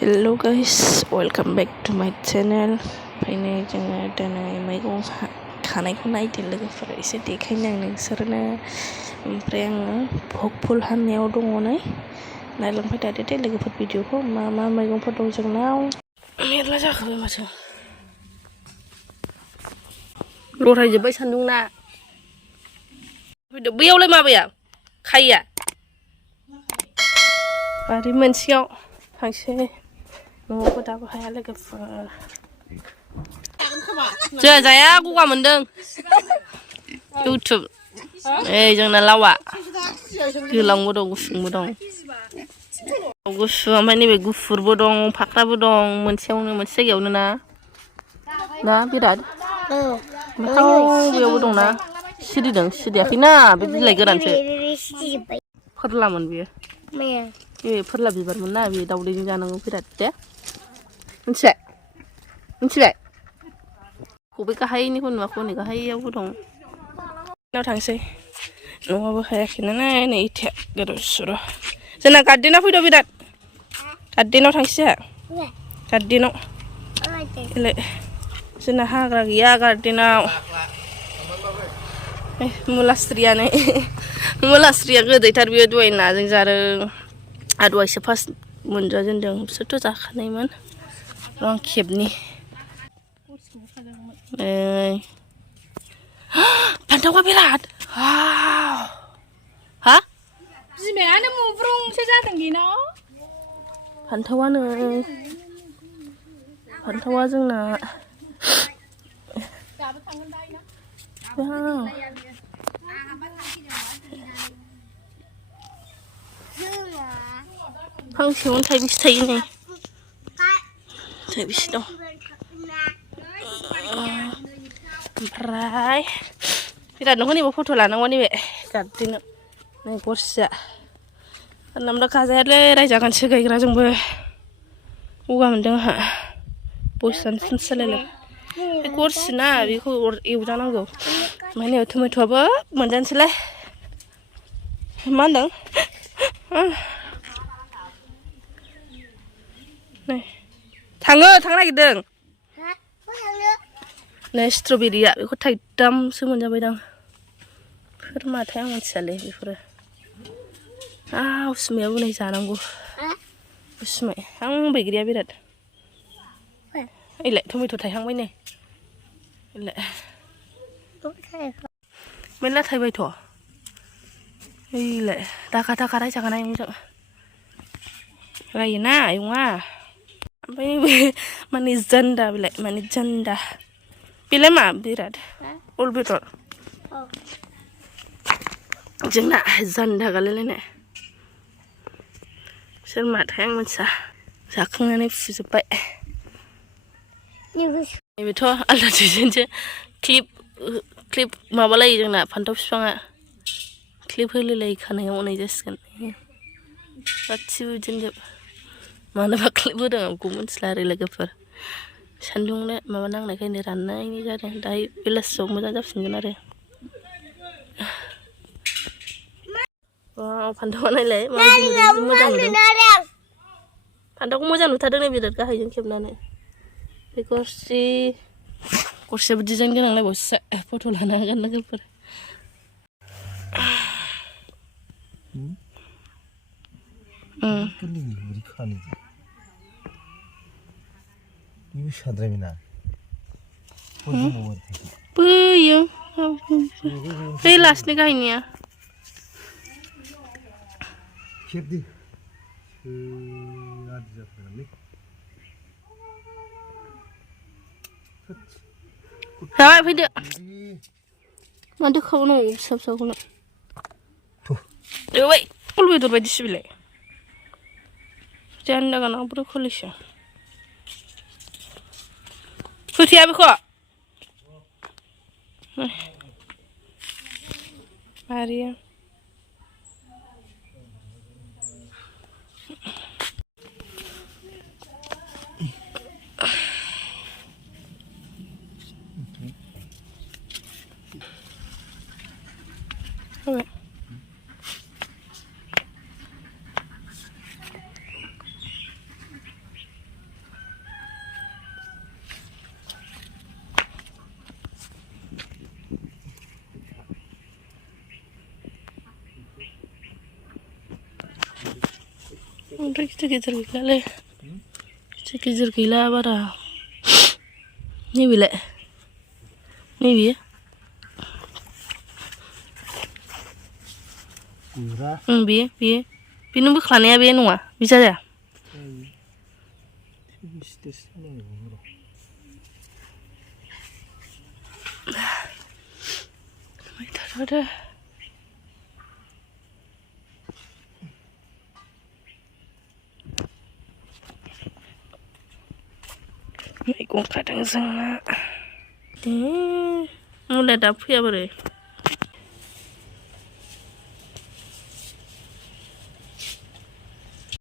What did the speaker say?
Hello guys, welcome back to my channel. Fैनो जोङो दिनै मैगं खानायखौ नायदो लोगोफोर एसे देखायनो आं नोंसोरनो ओमफ्राय आङो भग फुल हाननायाव दङ नै नायलांबाय थादो दे लोगोफोर भिडिअखौ मा मैगंफोर दं जोंनाव मेरला जाखाबाय माथो लरायजोब्बाय सान्दुंना फैदो बैयावलाय माबाया खायिया बारि मोनसेयाव थांसै न'आवबो दाबो हाया लोगोफोर जोंहा जाया गगा मोनदों इउटुब ओइ जोंना लावा गोलावबो दं गुसुंबो दं गुसु ओमफ्राय नैबे गुफुरबो दं फाख्राबो दं मोनसेयावनो मोनसे जायगायावनो ना बिराद बेयावबो दंना सिरिदों सिरियाखैना बे बिलाइ गोरानसो फोरलामोन बियो बे फोरला बिबारमोन ना बे दावदैजों जानांगौ बिराद दे मिथिबाय बबे गाहायनिखौ नुवाखै नै गाहायावबो दं नाव थांसै न'आवबो हायाखै नालाय नै इथिया गोदाव सोराव जोंना गार्डेनाव फैद' बिराद गार्डेनाव थांसै गार्डेनाव जोंना हाग्रा गैया गार्डेनाव मुलास्रिया गोदैथार बियो दहाय नाजों जादों दहायसो फार्स्ट मोनजाजेनदों बिसोरथ' जाखानायमोन आं खेबनि फान्थावआ बिराद हा बिमायानो मुब्रुंसो जादों बेनाव फान्थावा जोंना फांसेयावनो थाइबेसे थायो नै थाइबेसे दं ओमफ्राय बिराद नोंखौ नैबे फट' लानांगौ नैबे गार्डेनाव नै गरसिया नामदा खाजायालै रायजागोनसो गायग्राजोंबो गगा मोनदों आंहा बयसानो सालायलाय बे गरसिना बेखौ एवजानांगौ ओमफ्राय नै टमेट'आबो मोनजानोसैलाय मा होनदों थांनो नागिरदों नै स्ट्रबेरिया बेखौ थाइदामसो मोनजाबायदां बेफोर माथाय आं मिथियालै बेफोरो उसुमायाबो नै जानांगौ उसुमाय आं बैग्रिया बिराद ओइलाय टमेट' थायहांबाय नै ओइलाय मेरला थायबायथ' ओइलाय दाखा रायजाखानाय आयंजों रायोना आयंआ ओमफ्राय बे माने जान्दा बेलाय माने जान्दा बेलाय मा बिराद अल बेदर जोंना जान्दा गालायलायनाय सोर माथाय आं मिथिया जाखांनानै फुजोब्बाय नैबेथ' आलदा डिजाइनसो क्लिप माबालायो जोंना फान्थाव बिफाङा क्लिप होलायलायो खानायाव अनाय जासिगोन गासिबो बिदिनो जोब मानोबा क्लिप होदों आंखौ मिथिला आरो लोगोफोर सान्दुंनो माबा नांनायखायनो राननायनि जादों दाहाय बेलासियाव मोजां जाफिनगोन आरो फान्थावा नायलाय माबायदि मोजां नुदों फान्थावखौ मोजां नुथारदों नै बिराद गाहायजों खेबनानै बे गरसियाबो डिजाइन गोनां नायबावसो फट' लानो हागोन लोगोफोर बैयो बै लास्टनि गाहायनिया जाबाय फैदो माथो खावनांगौ फिसा फिसाखौनो बै फुल बेदर बायदिसो बिलाय जानो गोनां ब्रक'लिसो फोथाया बेखौ बारिया बांद्राय गिदिर गैलालै गिदिर गैला बारा नैबेलाय नैबे बे नों बोख्लानाया बे नङा बे जाया मैगं खादों जोंना मुला दा फैया बोरै